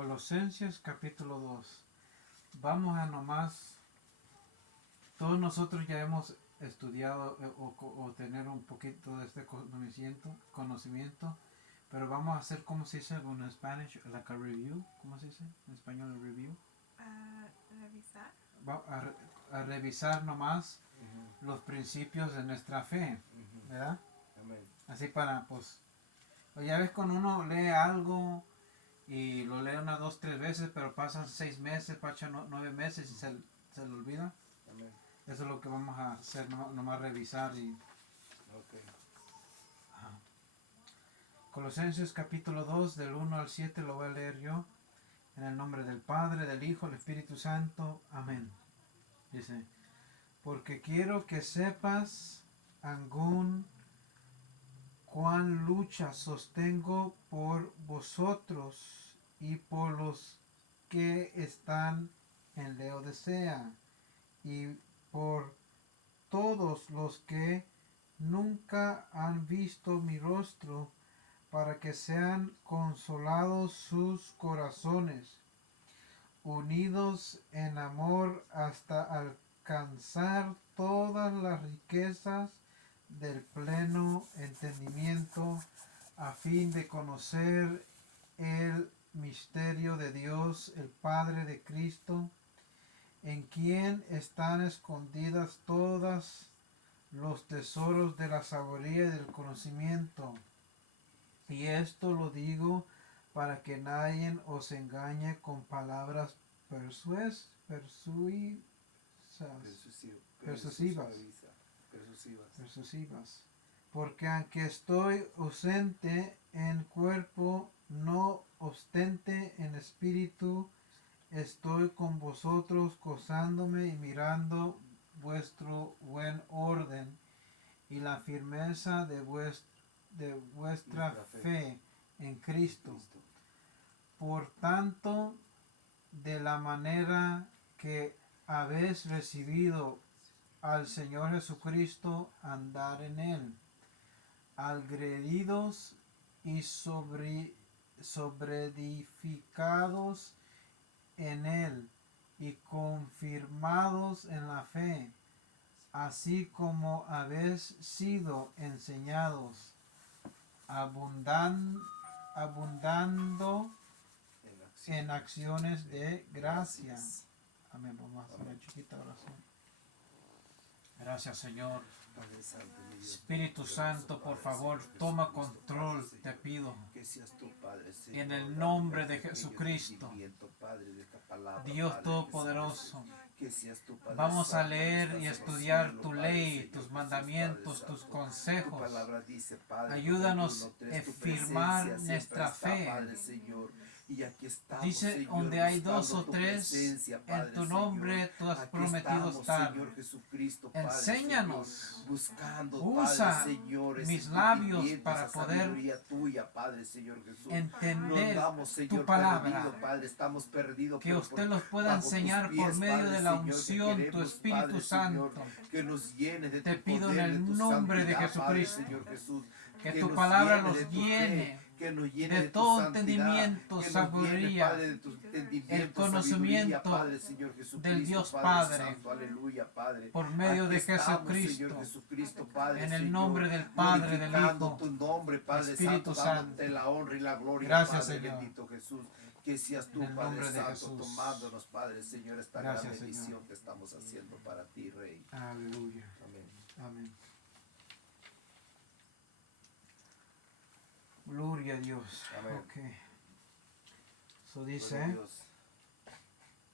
Colosenses capítulo 2. Vamos a nomás, todos nosotros ya hemos estudiado o tener un poquito de este conocimiento, pero vamos a hacer, ¿cómo se dice en Spanish? Like a review, ¿cómo se dice en español el review? Revisar. A revisar nomás los principios de nuestra fe, ¿verdad? Amén. Así para, pues, ya ves cuando uno lee algo y lo lee unas 2, 3 veces, pero pasan 6 meses, pasan 9 meses y se le olvida. Amén. Eso es lo que vamos a hacer, nomás revisar. Okay. Colosenses capítulo 2, del 1 al 7, lo voy a leer yo. En el nombre del Padre, del Hijo, del Espíritu Santo. Amén. Dice, porque quiero que sepas, Angún, cuán lucha sostengo por vosotros y por los que están en Laodicea y por todos los que nunca han visto mi rostro, para que sean consolados sus corazones, unidos en amor hasta alcanzar todas las riquezas del pleno entendimiento, a fin de conocer el misterio de Dios, el Padre de Cristo, en quien están escondidas todas los tesoros de la sabiduría y del conocimiento. Y esto lo digo para que nadie os engañe con palabras persuasivas. Porque aunque estoy ausente en cuerpo, no obstante en espíritu, estoy con vosotros gozándome y mirando vuestro buen orden y la firmeza de vuestra fe en Cristo. Por tanto, de la manera que habéis recibido al Señor Jesucristo, andar en él, agredidos y sobreedificados en él y confirmados en la fe, así como habéis sido enseñados, abundando en acciones de gracia. Amén. Vamos a hacer una chiquita oración. Gracias, Señor. Espíritu Santo, por favor, toma control, te pido. En el nombre de Jesucristo, Dios Todopoderoso, vamos a leer y estudiar tu ley, tus mandamientos, tus consejos. Ayúdanos a firmar nuestra fe. Y aquí estamos, dice, Señor, donde hay 2 o 3 en tu nombre, Señor. tú has Aquí prometido estamos, estar. Señor Jesucristo, Padre, Enséñanos. Señor, buscando, Usa Padre, Señor, mis labios para poder tuya, Padre, Señor Jesús. entender Andamos, Señor, tu palabra. perdido, Padre, estamos perdidos, Que usted los pueda enseñar por medio de la unción, tu Espíritu Santo. Que nos llene de Te tu pido poder, en el de tu nombre de santidad, Padre, Jesucristo, Señor Jesús. que tu palabra llene nos de tu llene fe, que nos llene de de tu todo santidad, entendimiento, que nos llene, sabiduría, Padre, de tu entendimiento, el conocimiento sabiduría, Padre, Señor Jesucristo, del Dios Padre Padre, Santo, aleluya, Padre. por medio Aquí de estamos, Jesucristo, Señor Jesucristo, Padre, en el Señor, nombre del Padre, del glorificando Hijo, tu nombre, Padre Espíritu Santo, dándote Santo. la honra y la gloria, Gracias, Padre Señor. bendito Jesús. Que seas tú, En el Padre nombre de Santo, Jesús. tomándonos, Padre, Señor, esta Gracias, gran Señor. bendición que estamos haciendo para ti, Rey. Aleluya. Amén. Amén. Gloria a Dios. Amén. Okay. So Gloria a dice, Dios.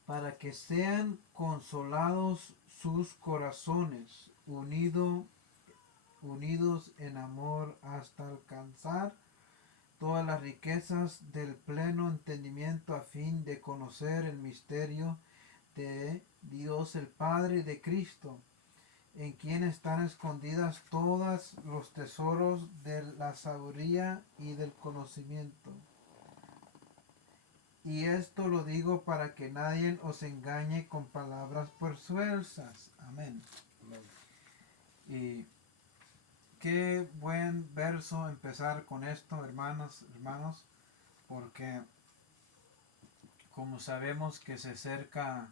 para que sean consolados sus corazones, unidos en amor hasta alcanzar todas las riquezas del pleno entendimiento, a fin de conocer el misterio de Dios el Padre y de Cristo, en quien están escondidas todos los tesoros de la sabiduría y del conocimiento. Y esto lo digo para que nadie os engañe con palabras persuasas. Amén. Amén. Y qué buen verso empezar con esto, hermanos, porque como sabemos que se acerca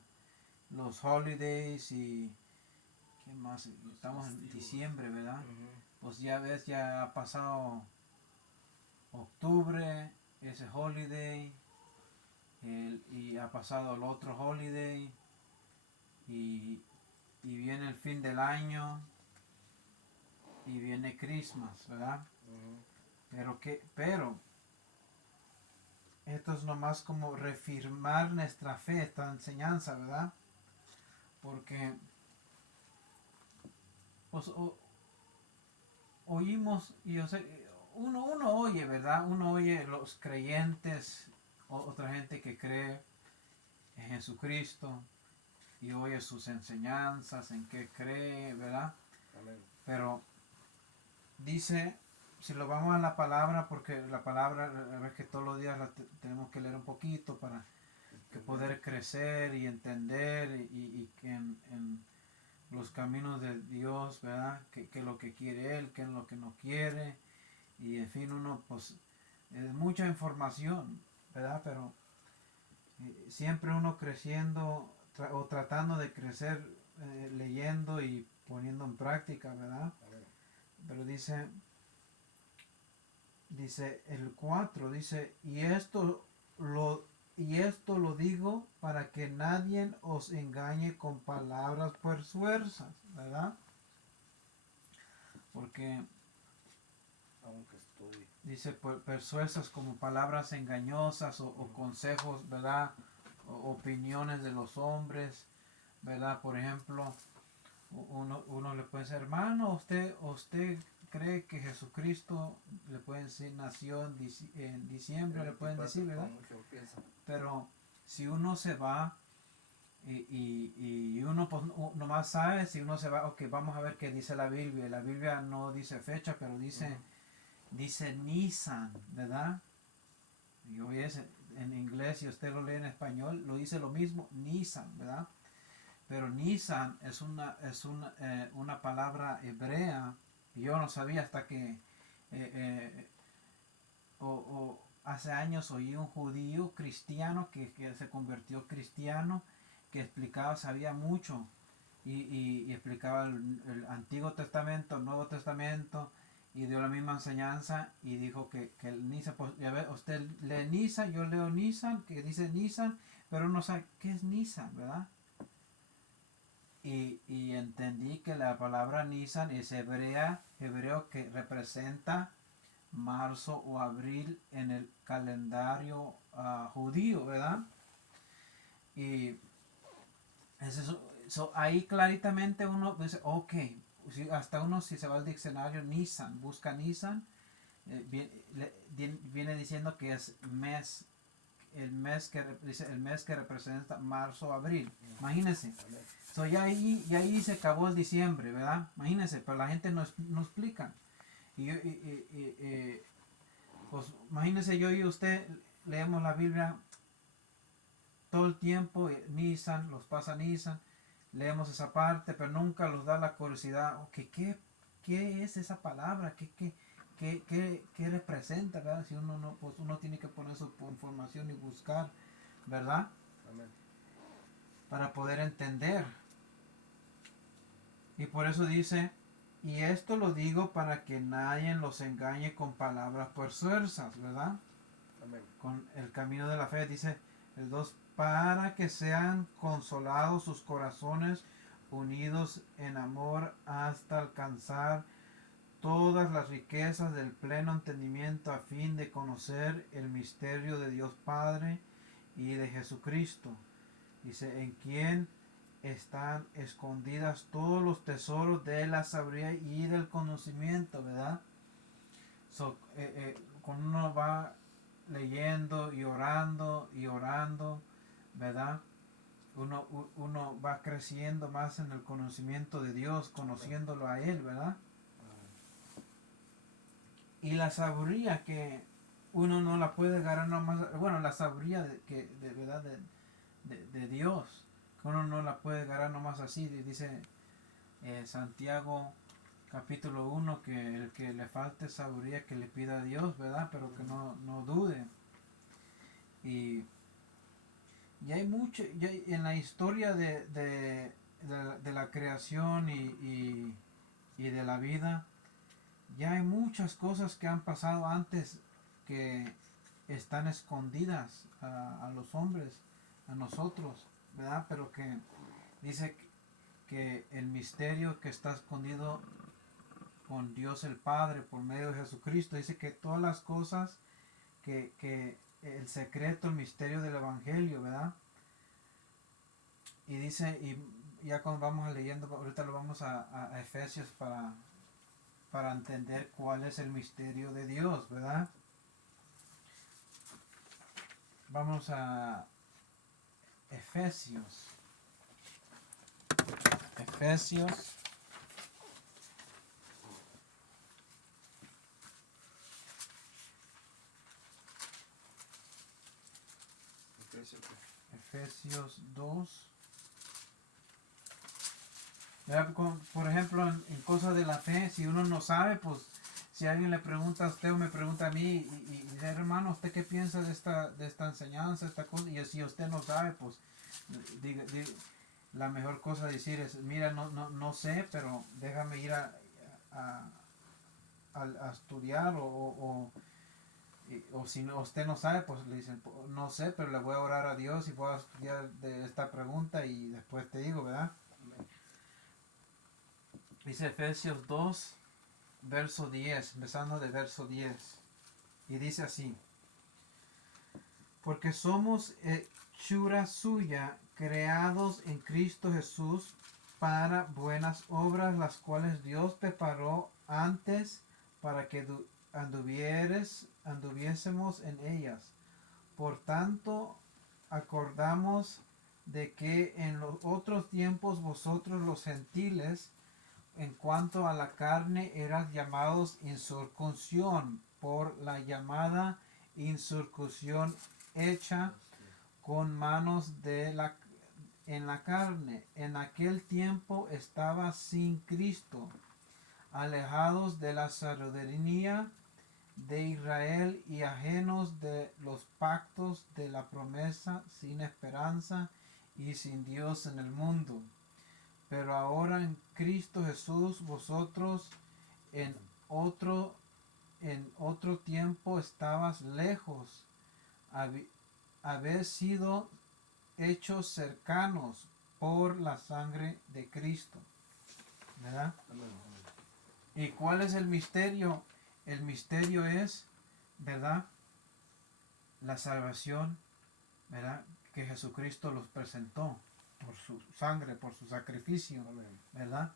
los holidays y ¿qué más? Estamos en diciembre, ¿verdad? Pues ya ves, ya ha pasado octubre, ese holiday, y ha pasado el otro holiday, y viene el fin del año, y viene Christmas, ¿verdad? Pero esto es nomás como reafirmar nuestra fe, esta enseñanza, ¿verdad? Porque pues, oímos, y yo sé, uno oye, ¿verdad? Uno oye los creyentes, otra gente que cree en Jesucristo, y oye sus enseñanzas, en qué cree, ¿verdad? Amén. Pero dice, si lo vamos a la palabra, porque la palabra, a ver que todos los días tenemos que leer un poquito para que poder crecer y entender y que en los caminos de Dios, ¿verdad? Que lo que quiere Él, que es lo que no quiere, y en fin, uno pues es mucha información, ¿verdad? Pero siempre uno creciendo o tratando de crecer, leyendo y poniendo en práctica, ¿verdad? Amén. Pero dice el 4, dice, y esto lo digo para que nadie os engañe con palabras persuasas, ¿verdad? Porque Aunque estoy. dice persuasas como palabras engañosas o consejos, ¿verdad? O opiniones de los hombres, ¿verdad? Por ejemplo, uno le puede decir, hermano, usted cree que Jesucristo, le pueden decir, nació en diciembre, le pueden decir, ¿verdad? Pero si uno se va y uno pues nomás sabe, si uno se va, ok, vamos a ver qué dice la Biblia. La Biblia no dice fecha, pero dice Nisan, ¿verdad? Y hoy es en inglés, y usted lo lee en español, lo dice lo mismo, Nisan, ¿verdad? Pero Nisan es una palabra hebrea, y yo no sabía hasta que hace años oí un judío cristiano que se convirtió cristiano, que explicaba, sabía mucho, y explicaba el Antiguo Testamento, el Nuevo Testamento, y dio la misma enseñanza, y dijo que el Nisan, pues ya ve, usted lee Nisan, yo leo Nisan, que dice Nisan, pero no sabe qué es Nisan, ¿verdad? Y entendí que la palabra Nisan es hebreo que representa marzo o abril en el calendario judío, ¿verdad? Y es eso, ahí claritamente uno dice, ok, hasta uno si se va al diccionario Nisan, busca Nisan, viene diciendo que es el mes que representa marzo o abril. Imagínense. So, ya ahí se acabó el diciembre, ¿verdad? Imagínense, pero la gente no explica. Pues imagínense, yo y usted leemos la Biblia todo el tiempo, Nisan, los pasa Nisan, leemos esa parte, pero nunca nos da la curiosidad, okay, ¿qué es esa palabra? ¿Qué representa? ¿Verdad? Si uno no, pues uno tiene que poner su información y buscar, ¿verdad? Amén. Para poder entender. Y por eso dice, y esto lo digo para que nadie los engañe con palabras persuasas, ¿verdad? Amén. Con el camino de la fe, dice el 2, para que sean consolados sus corazones unidos en amor hasta alcanzar todas las riquezas del pleno entendimiento a fin de conocer el misterio de Dios Padre y de Jesucristo. Dice, en quien están escondidas todos los tesoros de la sabiduría y del conocimiento, ¿verdad? Cuando uno va leyendo y orando, ¿verdad? Uno va creciendo más en el conocimiento de Dios, conociéndolo a Él, ¿verdad? Y la sabiduría que uno no la puede ganar nomás, bueno, la sabiduría de Dios, que uno no la puede ganar nomás así, dice Santiago capítulo 1, que el que le falte sabiduría que le pida a Dios, ¿verdad? Pero que no dude. Y Y hay mucho, en la historia de la creación y de la vida, ya hay muchas cosas que han pasado antes que están escondidas a los hombres, a nosotros, ¿verdad? Pero que dice que el misterio que está escondido con Dios el Padre por medio de Jesucristo, dice que todas las cosas que el secreto, el misterio del Evangelio, ¿verdad? Y dice, y ya cuando vamos leyendo, ahorita lo vamos a Efesios para entender cuál es el misterio de Dios, ¿verdad? Vamos a Efesios. Efesios. Efesios 2. Por ejemplo, en cosas de la fe, si uno no sabe, pues si alguien le pregunta a usted o me pregunta a mí y dice, hermano, ¿usted qué piensa de esta enseñanza, esta cosa? Y si usted no sabe, pues la mejor cosa de decir es, mira, no sé, pero déjame ir a estudiar o si usted no sabe, pues le dicen, no sé, pero le voy a orar a Dios y voy a estudiar de esta pregunta y después te digo, ¿verdad? Dice Efesios 2, verso 10, empezando de verso 10. Y dice así, porque somos hechura suya, creados en Cristo Jesús para buenas obras, las cuales Dios preparó antes para que anduviésemos en ellas. Por tanto, acordamos de que en los otros tiempos vosotros los gentiles, en cuanto a la carne, eran llamados incircuncisión por la llamada incircuncisión hecha con manos en la carne. En aquel tiempo estaba sin Cristo, alejados de la sabiduría de Israel y ajenos de los pactos de la promesa, sin esperanza y sin Dios en el mundo. Pero ahora en Cristo Jesús vosotros en otro tiempo estabas lejos, habéis sido hechos cercanos por la sangre de Cristo. ¿Verdad? ¿Y cuál es el misterio? El misterio es, ¿verdad? La salvación, ¿verdad? Que Jesucristo los presentó por su sangre, por su sacrificio, ¿verdad?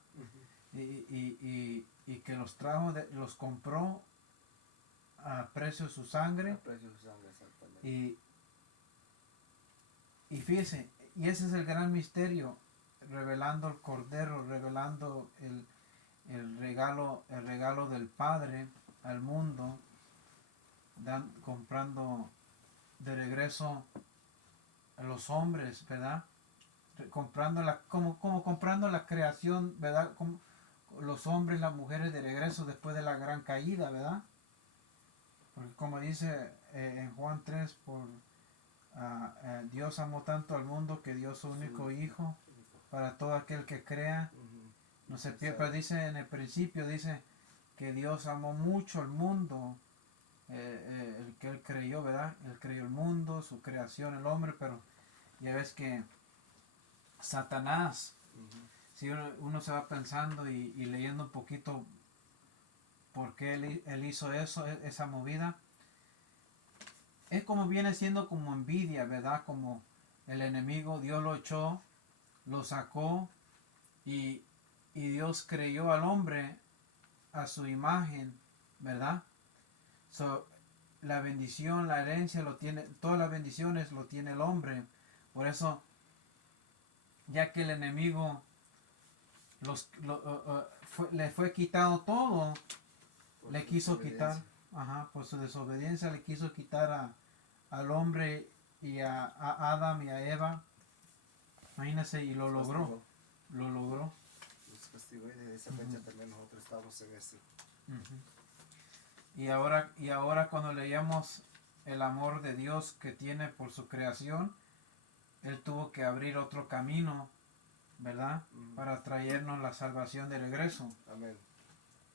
Y que los trajo, los compró a precio de su sangre. Y fíjese, y ese es el gran misterio, revelando el Cordero, revelando el regalo del Padre al mundo, comprando de regreso a los hombres, ¿verdad? Como comprando la creación, ¿verdad? Como los hombres, las mujeres de regreso después de la gran caída, ¿verdad? Porque como dice en Juan 3, Dios amó tanto al mundo que dio su único hijo para todo aquel que crea. No se pierde, pero dice en el principio, dice que Dios amó mucho al mundo, el que él creyó, ¿verdad? Él creyó el mundo, su creación, el hombre, pero ya ves que Satanás, si uno se va pensando y leyendo un poquito por qué él hizo eso, esa movida, es como viene siendo como envidia, ¿verdad? Como el enemigo, Dios lo echó, lo sacó y Dios creyó al hombre a su imagen, ¿verdad? La bendición, la herencia lo tiene, todas las bendiciones lo tiene el hombre. Por eso, ya que el enemigo le fue quitado todo, le quiso quitar, por su desobediencia le quiso quitar al hombre y a Adán y a Eva. Imagínense, y lo logró. Lo logró. Los castigó y desde esa fecha también nosotros estamos en ese. Y ahora cuando leíamos el amor de Dios que tiene por su creación, Él tuvo que abrir otro camino, ¿verdad? Ujú. Para traernos la salvación de regreso. Amén.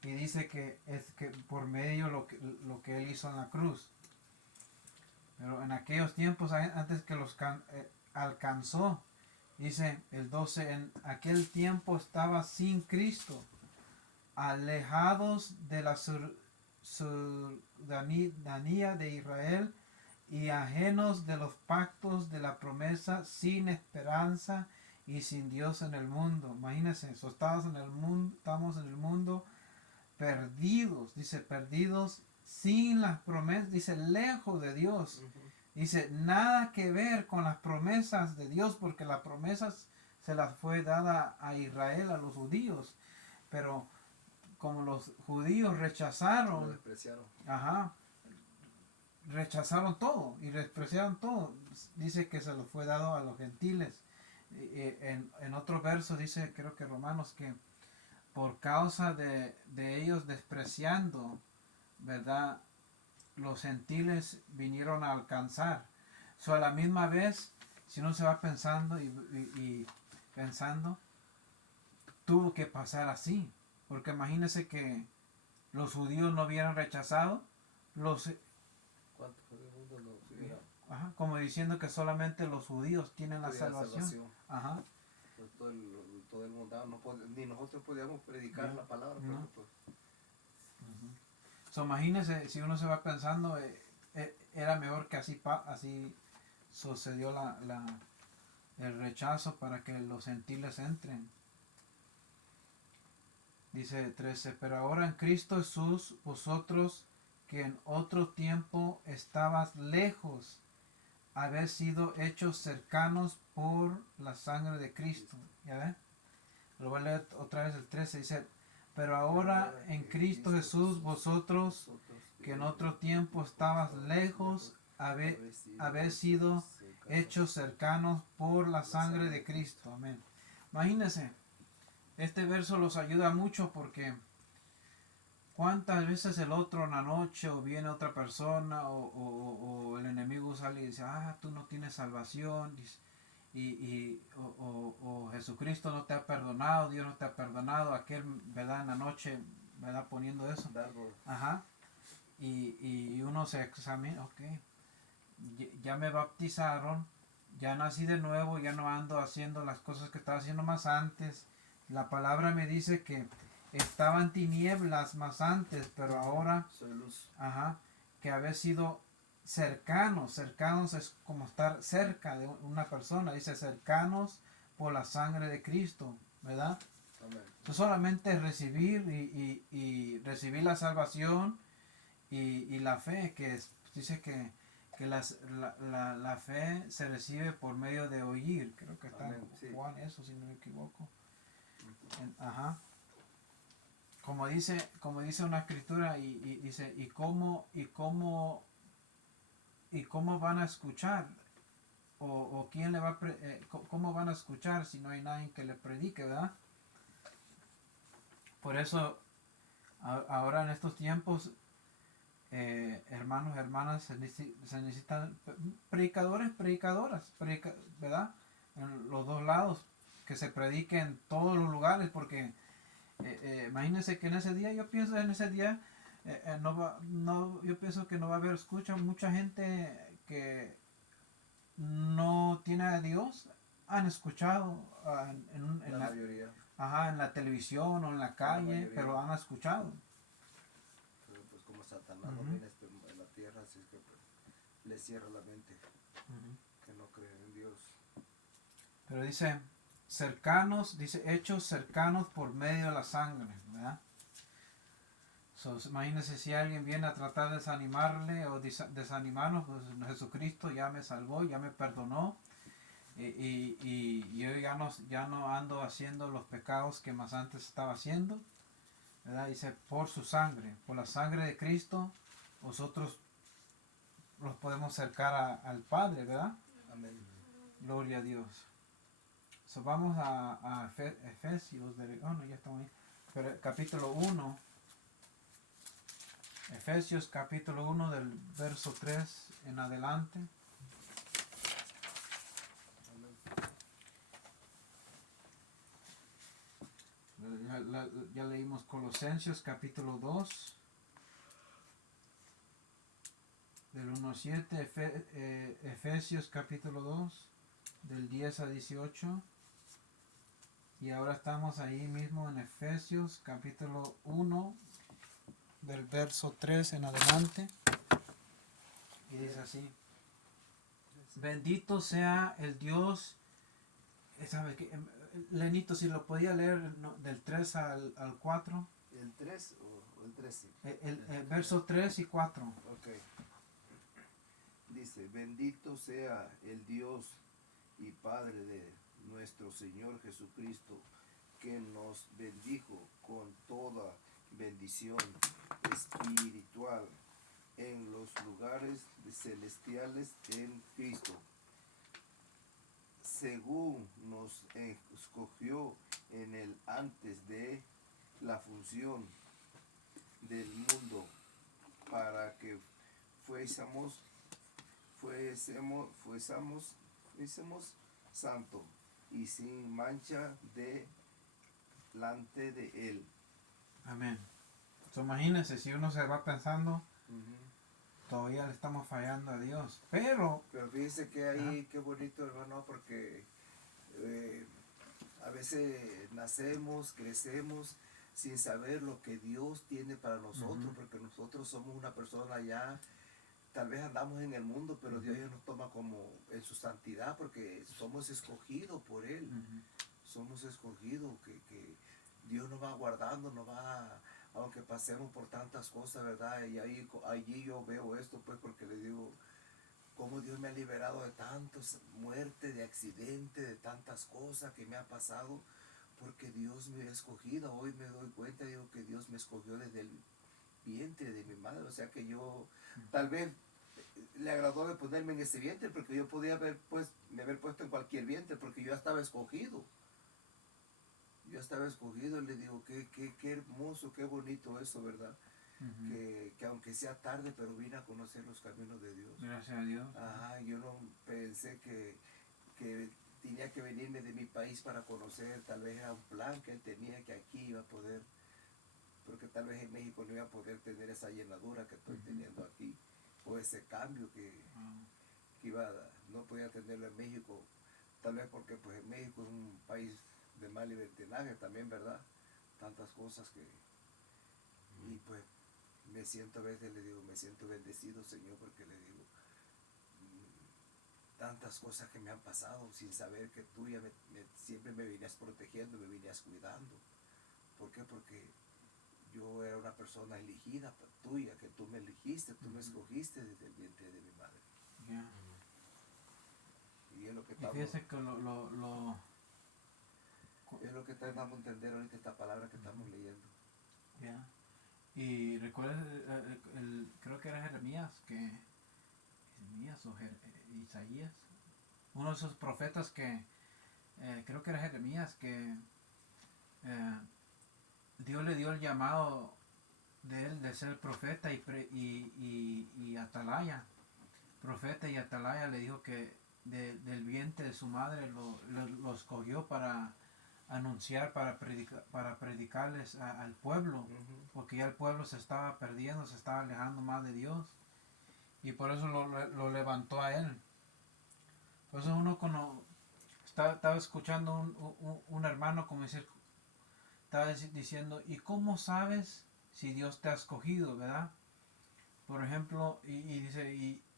Y dice que es que por medio lo que Él hizo en la cruz. Pero en aquellos tiempos, antes que los alcanzó, dice el 12, en aquel tiempo estaba sin Cristo, alejados de la ciudadanía de Israel y ajenos de los pactos de la promesa, sin esperanza y sin Dios en el mundo. Imagínense, estamos en el mundo perdidos, dice perdidos sin las promesas, dice lejos de Dios. Ujú. Dice, nada que ver con las promesas de Dios, porque las promesas se las fue dada a Israel, a los judíos. Pero como los judíos Lo rechazaron, despreciaron. ajá, rechazaron todo y despreciaron todo, dice que se los fue dado a los gentiles. En otro verso dice, creo que Romanos, que por causa de ellos despreciando, ¿verdad? Los gentiles vinieron a alcanzar. A la misma vez, si uno se va pensando y pensando, tuvo que pasar así. Porque imagínense que los judíos no hubieran rechazado, ¿Cuántos del mundo no hubiera como diciendo que solamente los judíos tienen la tuviera salvación. Ajá. Pues todo el mundo ni nosotros podíamos predicar No, la palabra, no. porque pues Imagínense, si uno se va pensando, era mejor que así sucedió el rechazo para que los gentiles entren. Dice 13, pero ahora en Cristo Jesús, vosotros que en otro tiempo estabas lejos, habéis sido hechos cercanos por la sangre de Cristo. ¿Ya ven? Lo voy a leer otra vez el 13, dice, pero ahora en Cristo Jesús, vosotros que en otro tiempo estabas lejos, habéis sido hechos cercanos por la sangre de Cristo. Amén. Imagínense, este verso los ayuda mucho porque cuántas veces el otro en la noche o viene otra persona o el enemigo sale y dice, tú no tienes salvación, o Jesucristo no te ha perdonado, Dios no te ha perdonado, aquel, ¿verdad? En la noche, ¿verdad? Poniendo eso. Ajá. Y uno se examina, ok, ya me bautizaron, ya nací de nuevo, ya no ando haciendo las cosas que estaba haciendo más antes. La palabra me dice que estaban tinieblas más antes, pero ahora, soy luz. ajá, que haber sido cercanos es como estar cerca de una persona, dice cercanos por la sangre de Cristo, ¿verdad? Amén. Eso solamente recibir y recibir la salvación y la fe, dice que la fe se recibe por medio de oír, creo que está Amén, sí. en Juan eso, si no me equivoco. Ajá. Como dice una escritura y dice, ¿y cómo van a escuchar? O quién le va cómo van a escuchar si no hay nadie que le predique, ¿verdad? Por eso ahora en estos tiempos, hermanos, hermanas, se necesitan predicadoras, ¿verdad? En los dos lados, que se predique en todos los lugares, porque imagínense que en ese día, yo pienso yo pienso que no va a haber mucha gente que no tiene a Dios, han escuchado La mayoría. En la televisión o en la calle, pero han escuchado. Pero pues como Satanás domina en la tierra, así es que pues, le cierra la mente, que no creen en Dios. Pero dice, cercanos, dice, hechos cercanos por medio de la sangre, ¿verdad? Imagínense si alguien viene a tratar de desanimarle o desanimarnos, pues Jesucristo ya me salvó, ya me perdonó, y yo ya no ando haciendo los pecados que más antes estaba haciendo, ¿verdad? Dice, por su sangre, por la sangre de Cristo, nosotros los podemos acercar al Padre, ¿verdad? Amén. Gloria a Dios. Vamos a Efesios, ya estamos ahí, pero capítulo 1, Efesios capítulo 1 del verso 3 en adelante. Ya leímos Colosenses capítulo 2, del 1 al 7, Efesios capítulo 2, del 10 a 18. Y ahora estamos ahí mismo en Efesios capítulo 1, del verso 3 en adelante. Y dice así: bendito sea el Dios. ¿Sabe qué? Lenito, si lo podía leer, no, del 3 al 4. ¿El 3 o el 13? El verso 3 y 4. Ok. Dice, bendito sea el Dios y Padre de nuestro Señor Jesucristo, que nos bendijo con toda bendición espiritual en los lugares celestiales en Cristo, según nos escogió en el antes de la función del mundo, para que fuésemos santos y sin mancha delante de Él. Amén. Imagínense, si uno se va pensando, todavía le estamos fallando a Dios. Pero Fíjese que ahí, qué bonito, hermano, porque a veces nacemos, crecemos sin saber lo que Dios tiene para nosotros, porque nosotros somos una persona ya, tal vez andamos en el mundo, pero Dios ya nos toma como en su santidad, porque somos escogidos por Él. Somos escogidos, que Dios nos va guardando, nos va, aunque pasemos por tantas cosas, ¿verdad? Y allí yo veo esto, pues, porque le digo, cómo Dios me ha liberado de tantas muertes, de accidentes, de tantas cosas que me han pasado, porque Dios me ha escogido. Hoy me doy cuenta, digo, que Dios me escogió desde el vientre de mi madre. O sea que yo, tal vez le agradó de ponerme en ese vientre, porque yo podía me haber puesto en cualquier vientre, porque yo ya estaba escogido. Yo estaba escogido, y le digo, qué hermoso, qué bonito eso, ¿verdad? Que aunque sea tarde, pero vine a conocer los caminos de Dios. gracias a Dios. Yo no pensé que tenía que venirme de mi país para conocer, tal vez era un plan que Él tenía, que aquí iba a poder, porque tal vez en México no iba a poder tener esa llenadura que estoy teniendo aquí, o ese cambio que no podía tenerlo en México, tal vez porque pues en México es un país de mal libertinaje también, ¿verdad? Tantas cosas y pues me siento, a veces le digo, me siento bendecido, Señor, porque le digo, tantas cosas que me han pasado sin saber que tú ya siempre me venías protegiendo, me venías cuidando. ¿Por qué? Porque yo era una persona elegida tuya, que tú me elegiste, tú me escogiste desde el vientre de mi madre. Yeah. Y es lo que Y fíjese que es lo que estamos dando a entender ahorita, esta palabra que estamos leyendo. Yeah. Y recuerda, creo que era Jeremías o Isaías, uno de esos profetas que, creo que era Jeremías, que Dios le dio el llamado de él de ser profeta y atalaya. Profeta y atalaya, le dijo que del vientre de su madre lo escogió para anunciar, para predicarles al pueblo, porque ya el pueblo se estaba perdiendo, se estaba alejando más de Dios, y por eso lo levantó a él. Por eso uno, cuando estaba escuchando un hermano, como decir, estaba diciendo, ¿y cómo sabes si Dios te ha escogido, verdad? Por ejemplo, y dice,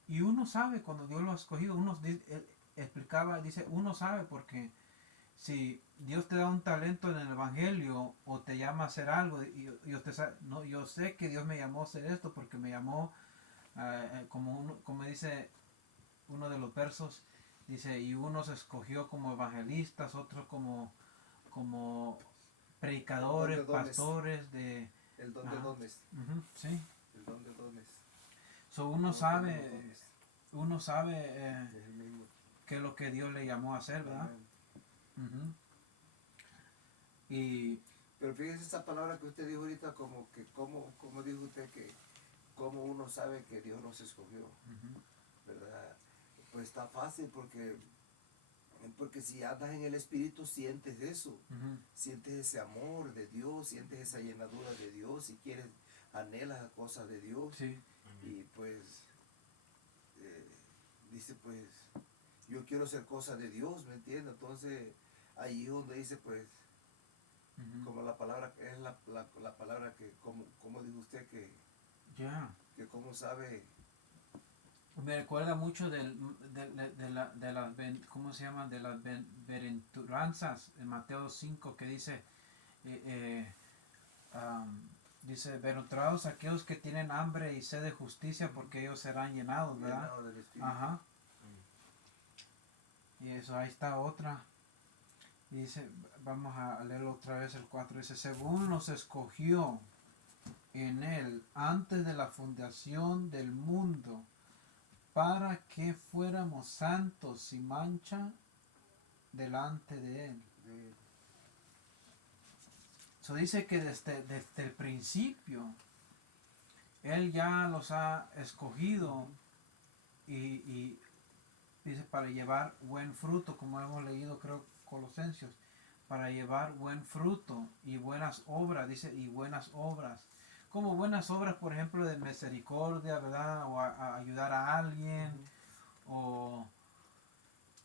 y uno sabe cuando Dios lo ha escogido. Él explicaba, dice, uno sabe porque si Dios te da un talento en el evangelio o te llama a hacer algo, y usted sabe, no, yo sé que Dios me llamó a hacer esto porque me llamó, como dice uno de los versos, dice, y uno se escogió como evangelistas, otros como predicadores, pastores el don de dones. Sí. El don de dones. So uno sabe qué es lo que Dios le llamó a hacer, ¿verdad? Pero fíjese esa palabra que usted dijo ahorita, como dijo usted que cómo uno sabe que Dios nos escogió, ¿verdad? Pues está fácil, porque Porque si andas en el Espíritu, sientes eso. Ujú. Sientes ese amor de Dios, sientes esa llenadura de Dios, si quieres, anhelas las cosas de Dios. Sí. Y pues, dice pues, yo quiero hacer cosas de Dios, ¿me entiendes? Entonces, ahí es donde dice pues, Ujú. como la palabra, es la palabra que, como dijo usted, Ya. que como sabe, Me recuerda mucho de las, ¿cómo se llama? De las bienaventuranzas en Mateo 5 que dice, eh, eh, dice, bienaventurados aquellos que tienen hambre y sed de justicia porque ellos serán llenados, ¿verdad? llenado del Espíritu. Ajá. Y eso, ahí está otra. Y dice, vamos a leerlo otra vez el 4. Dice, según nos escogió en él antes de la fundación del mundo, para que fuéramos santos sin mancha delante de él. Eso dice que desde el principio él ya los ha escogido y dice para llevar buen fruto, como hemos leído creo Colosenses, para llevar buen fruto y buenas obras, dice, y buenas obras. Como buenas obras, por ejemplo, de misericordia, ¿verdad? O a ayudar a alguien, o,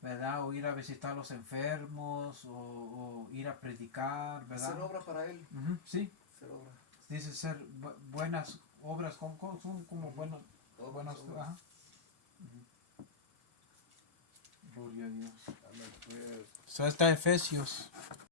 ¿verdad? O ir a visitar a los enfermos, o ir a predicar, ¿verdad? Hacer obra para Él. Ujú, sí, Hacer obra. dice ser buenas obras, son como buenas, Obras. ajá. Gloria a Dios. Amén. Pues, So está Efesios